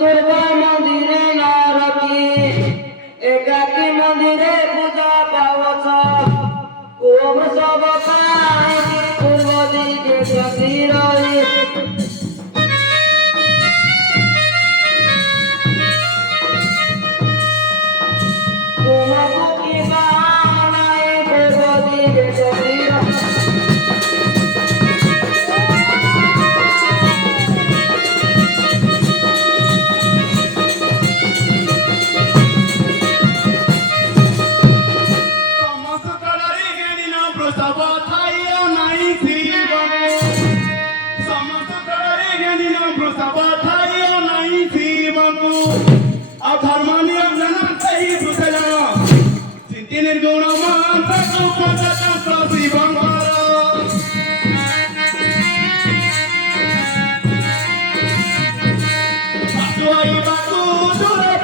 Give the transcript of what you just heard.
দুর্গা মন্দিরে নারকি একাকি মন্দিরে পূজা পাওছ ওম সব পাই পূর্ব দিকে গতিরই তোমাকে কি বানাই পূর্ব দিকে গতিরই Batu